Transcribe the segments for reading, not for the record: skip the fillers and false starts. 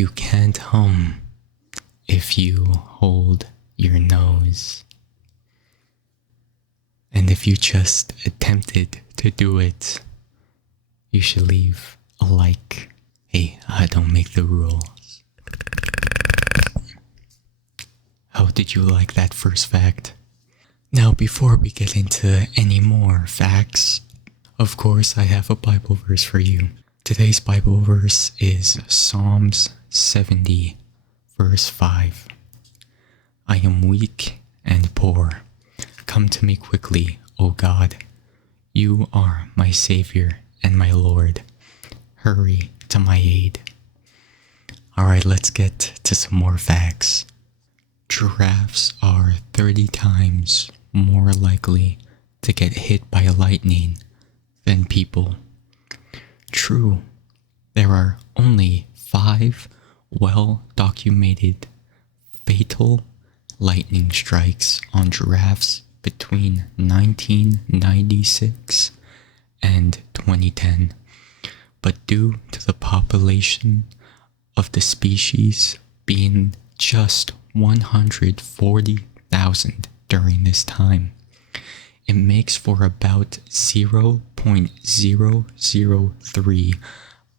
You can't hum if you hold your nose. And if you just attempted to do it, you should leave a like. Hey, I don't make the rules. How did you like that first fact? Now, before we get into any more facts, of course, I have a Bible verse for you. Today's Bible verse is Psalms 70, verse 5. I am weak and poor. Come to me quickly, O God. You are my Savior and my Lord. Hurry to my aid. Alright, let's get to some more facts. Giraffes are 30 times more likely to get hit by lightning than people. True, there are only 5 well-documented fatal lightning strikes on giraffes between 1996 and 2010. But due to the population of the species being just 140,000 during this time, it makes for about 0.003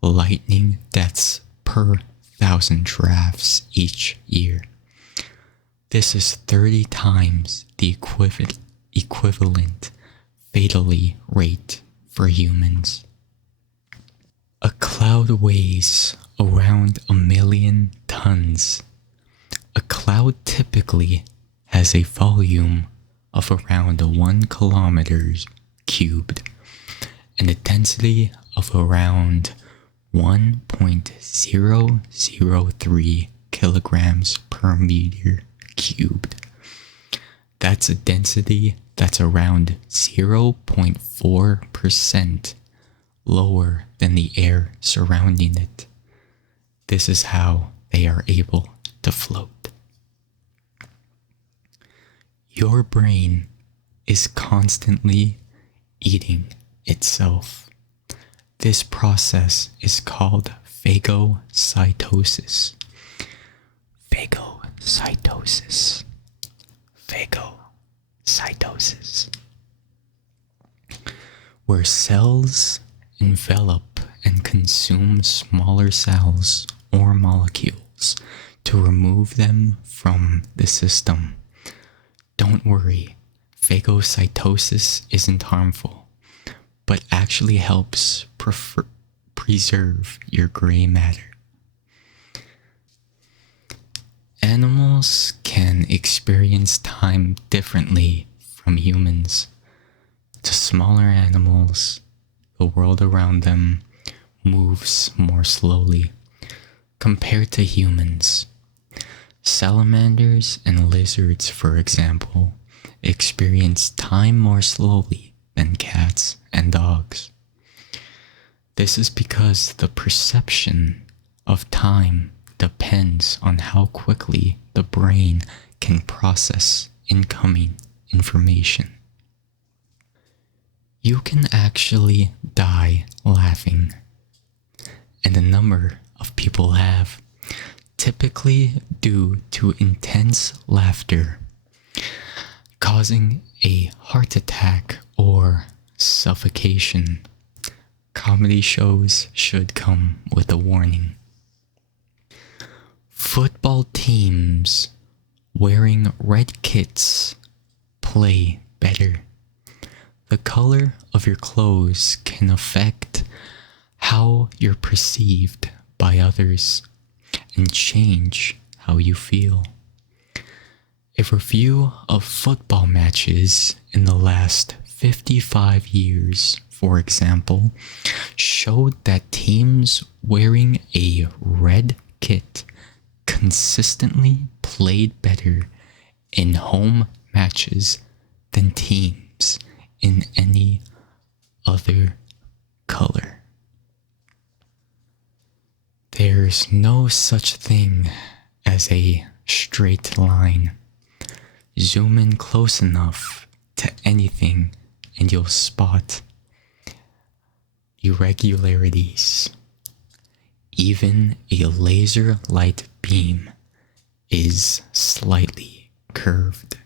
lightning deaths per 1,000 giraffes each year. This is 30 times the equivalent fatality rate for humans. A cloud weighs around 1 million tons. A cloud typically has a volume of around 1 kilometer cubed and a density of around 1.003 kilograms per meter cubed. That's a density that's around 0.4% lower than the air surrounding it. This is how they are able to float. Your brain is constantly eating itself. This process is called phagocytosis. Phagocytosis. Phagocytosis. Where cells envelop and consume smaller cells or molecules to remove them from the system. Don't worry, phagocytosis isn't harmful, but actually helps preserve your gray matter. Animals can experience time differently from humans. To smaller animals, the world around them moves more slowly compared to humans. Salamanders and lizards, for example, experience time more slowly than cats and dogs. This is because the perception of time depends on how quickly the brain can process incoming information. You can actually die laughing, and a number of people have, typically due to intense laughter, causing a heart attack or suffocation. Comedy shows should come with a warning. Football teams wearing red kits play better. The color of your clothes can affect how you're perceived by others and change how you feel. A review of football matches in the last 55 years, for example, showed that teams wearing a red kit consistently played better in home matches than teams in any other color. There's no such thing as a straight line. Zoom in close enough to anything and you'll spot irregularities. Even a laser light beam is slightly curved.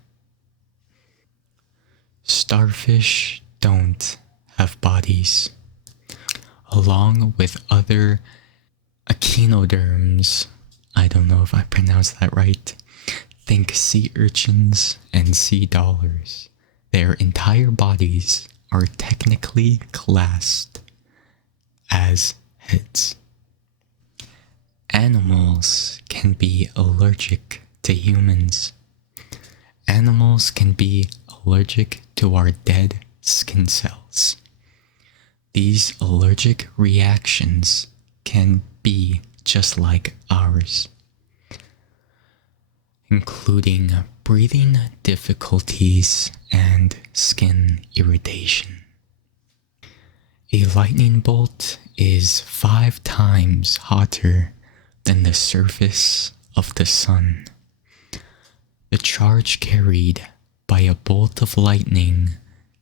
Starfish don't have bodies. Along with other echinoderms, I don't know if I pronounced that right, think sea urchins and sea dollars. Their entire bodies are technically classed as heads. Animals can be allergic to humans. Animals can be allergic to our dead skin cells. These allergic reactions can be just like ours, including breathing difficulties and skin irritation. A lightning bolt is 5 times hotter than the surface of the sun. The charge carried by a bolt of lightning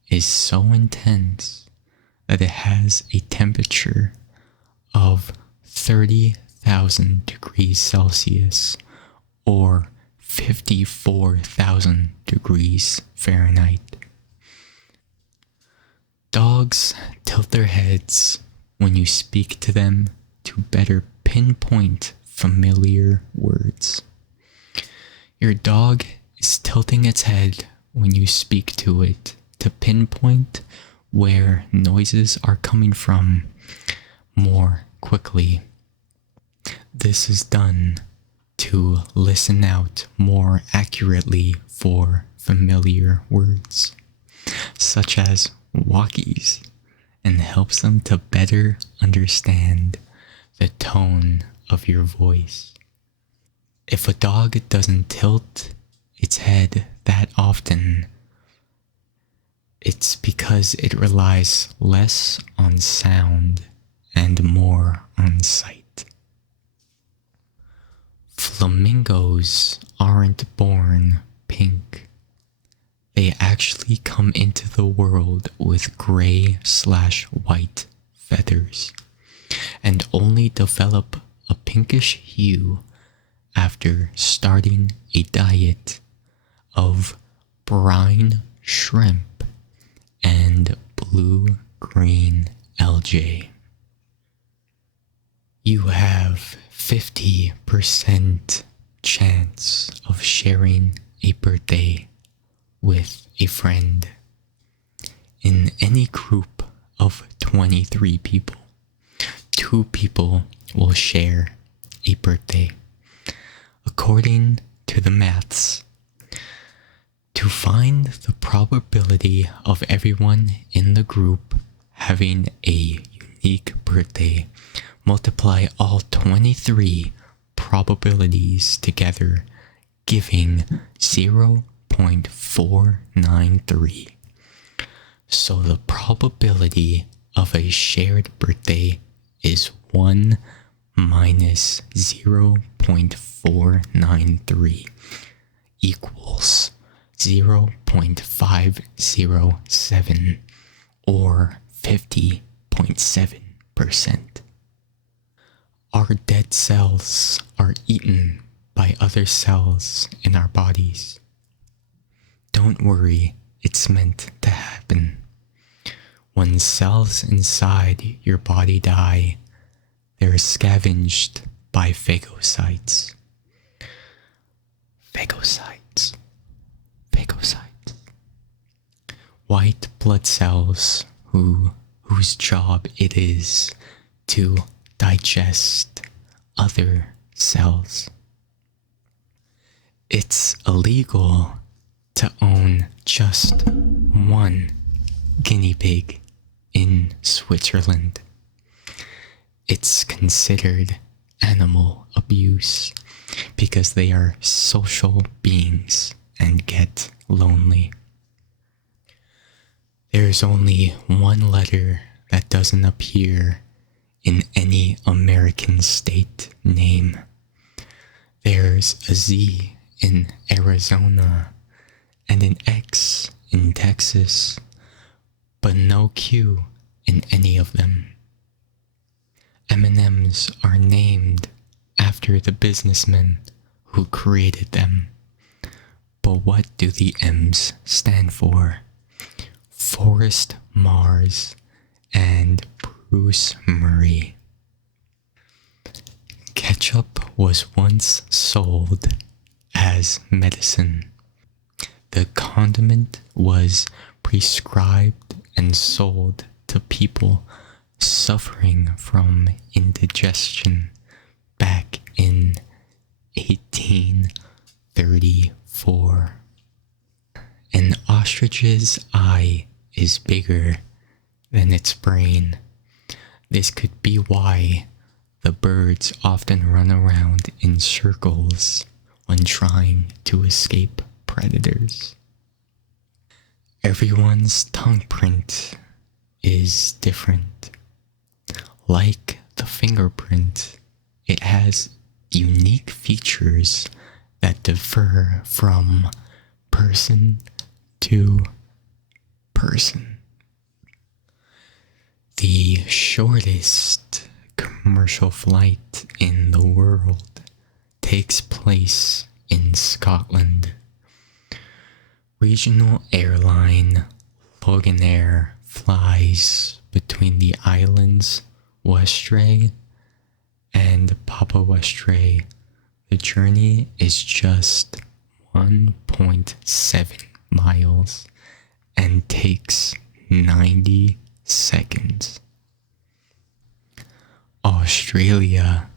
is so intense that it has a temperature of 30,000 degrees Celsius or 54,000 degrees Fahrenheit. Dogs tilt their heads when you speak to them to better pinpoint familiar words. Your dog is tilting its head when you speak to it to pinpoint where noises are coming from more quickly. This is done to listen out more accurately for familiar words, such as walkies, and helps them to better understand the tone of your voice. If a dog doesn't tilt its head that often, it's because it relies less on sound and more on sight. Flamingos aren't born pink. They actually come into the world with gray/white feathers and only develop a pinkish hue after starting a diet of brine shrimp and blue-green algae. You have 50% chance of sharing a birthday with a friend. In any group of 23 people, 2 people will share a birthday. According to the maths, to find the probability of everyone in the group having a unique birthday, multiply all 23 probabilities together, giving 0.493. So the probability of a shared birthday is 1 minus 0.493 equals 0.507 or 50.7%. Our dead cells are eaten by other cells in our bodies. Don't worry, it's meant to happen. When cells inside your body die, they're scavenged by phagocytes. Phagocytes. White blood cells whose job it is to digest other cells. It's illegal to own just one guinea pig in Switzerland. It's considered animal abuse because they are social beings and get lonely. There's only one letter that doesn't appear in any American state name. There's a Z in Arizona and an X in Texas, but no Q in any of them. M&Ms are named after the businessmen who created them. But what do the M's stand for? Forrest Mars and Bruce Murray. Ketchup was once sold as medicine. The condiment was prescribed and sold to people suffering from indigestion back in 1834. An ostrich's eye is bigger than its brain. This could be why the birds often run around in circles when trying to escape predators. Everyone's tongue print is different. Like the fingerprint, it has unique features that differ from person to person. The shortest commercial flight in the world takes place in Scotland. Regional airline Loganair flies between the islands Westray and Papa-Westray. The journey is just 1.7 miles and takes 90 seconds. Australia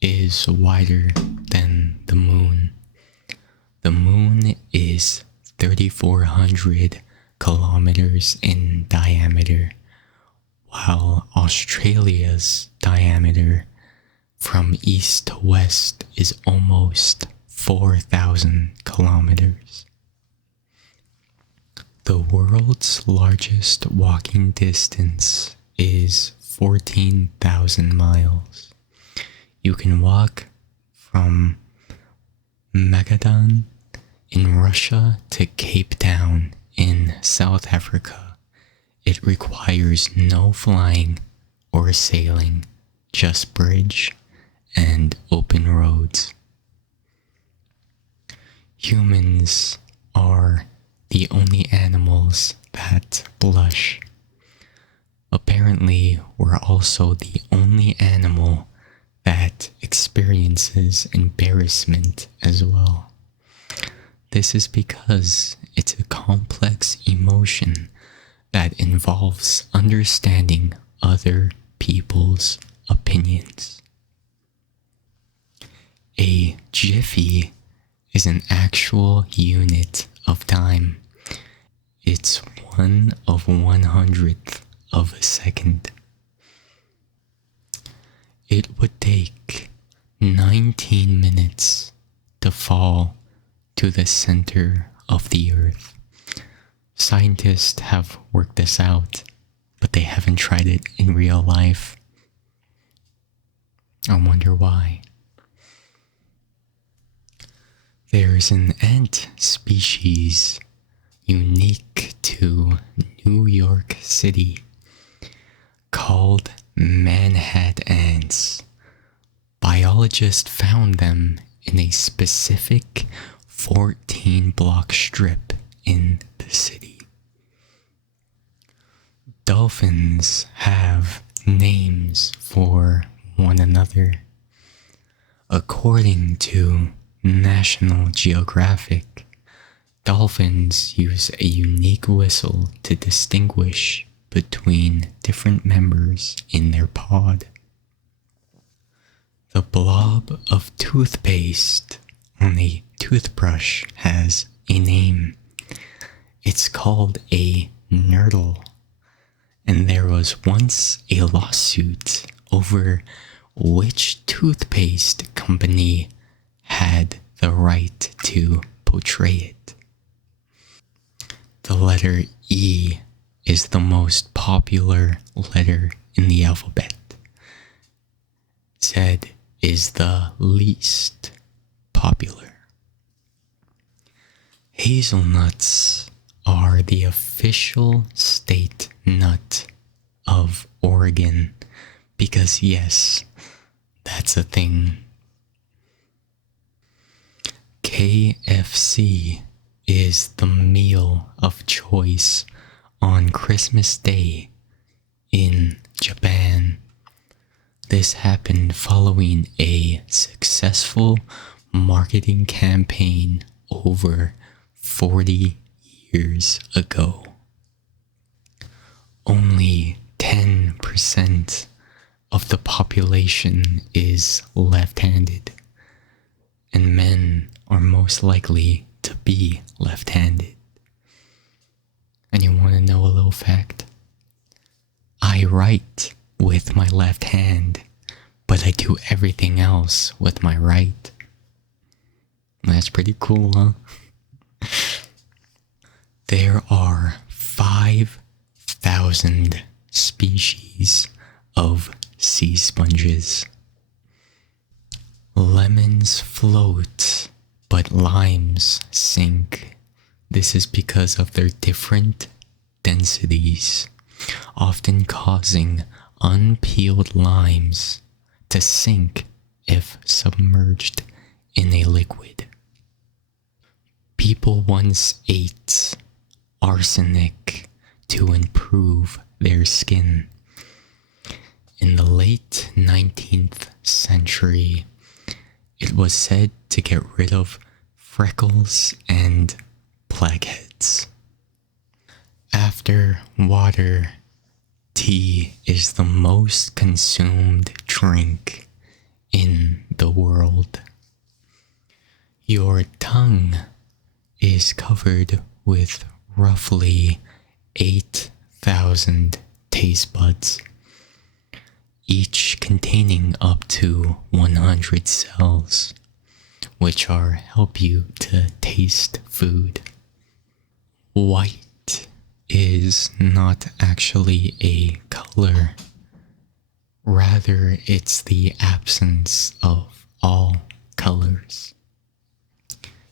is wider than the moon. The moon is 3,400 kilometers in diameter, while Australia's diameter from east to west is almost 4,000 kilometers. The world's largest walking distance is 14,000 miles. You can walk from Magadan in Russia to Cape Town in South Africa. It requires no flying or sailing, just bridge and open roads. Humans are the only animals that blush. Apparently, we're also the only animal that experiences embarrassment as well. This is because it's a complex emotion that involves understanding other people's opinions. A jiffy is an actual unit of time. It's 1/100th of a second. It would take 19 minutes to fall to the center of the earth. Scientists have worked this out, but they haven't tried it in real life. I wonder why. There's an ant species unique to New York City called Manhattan ants. Biologists found them in a specific 14-block strip in the city. Dolphins have names for one another. According to National Geographic, dolphins use a unique whistle to distinguish between different members in their pod. The blob of toothpaste on a toothbrush has a name. It's called a nurdle. And there was once a lawsuit over which toothpaste company had the right to portray it. The letter E is the most popular letter in the alphabet. Z is the least popular. Hazelnuts are the official state nut of Oregon Because yes, that's a thing. KFC is the meal of choice on Christmas Day in Japan. This happened following a successful marketing campaign over 40 years ago. Only 10% of the population is left-handed, and men are most likely to be left-handed. And you want to know a little fact? I write with my left hand, but I do everything else with my right. That's pretty cool, huh? There are 5,000 species of sea sponges. Lemons float, but limes sink. This is because of their different densities, often causing unpeeled limes to sink if submerged in a liquid. People once ate arsenic to improve their skin. In the late 19th century, it was said to get rid of freckles and blackheads. After water, tea is the most consumed drink in the world. Your tongue is covered with roughly 8,000 taste buds, each containing up to 100 cells, which help you to taste food. White is not actually a color. Rather, it's the absence of all colors.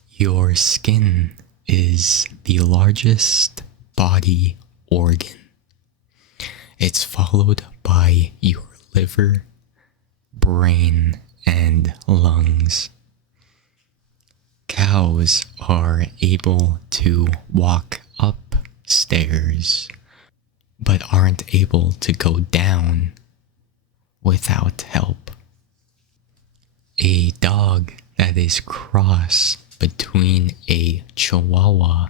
Your skin is the largest body organ. It's followed by your liver, brain, and lungs. Cows are able to walk up stairs, but aren't able to go down without help. A dog that is cross between a Chihuahua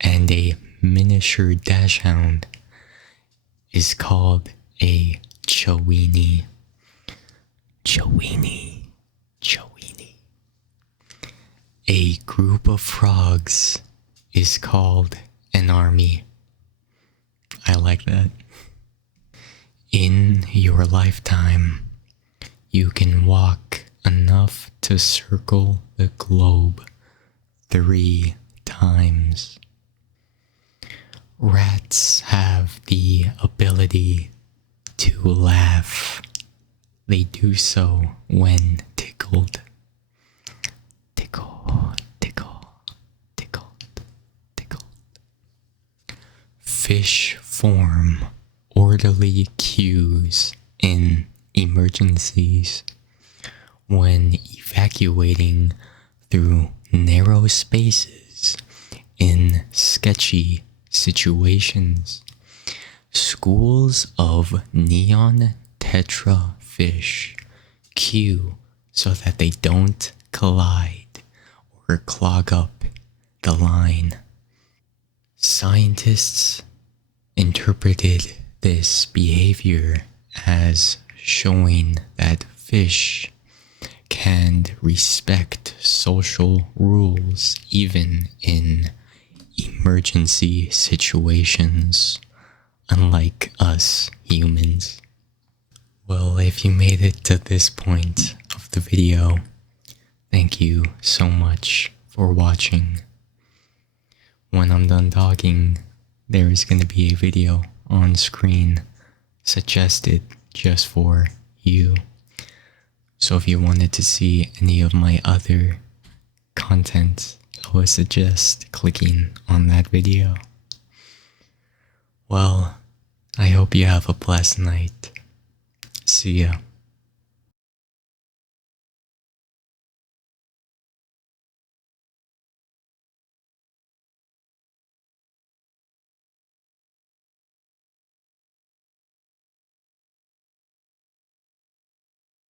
and a miniature dachshund is called a Chiweenie. Chiweenie. Chiweenie. A group of frogs is called an army. I like that. In your lifetime, you can walk enough to circle the globe 3 times. Rats have the ability to laugh. They do so when tickled. Tickle, tickle, tickled, tickled. Fish form orderly queues in emergencies when evacuating through narrow spaces in sketchy situations. Schools of neon tetra fish queue so that they don't collide or clog up the line. Scientists interpreted this behavior as showing that fish can respect social rules even in emergency situations, unlike us humans. Well, if you made it to this point of the video, thank you so much for watching. When I'm done talking, there is going to be a video on screen suggested just for you. So if you wanted to see any of my other content, I would suggest clicking on that video. Well, I hope you have a blessed night, See ya.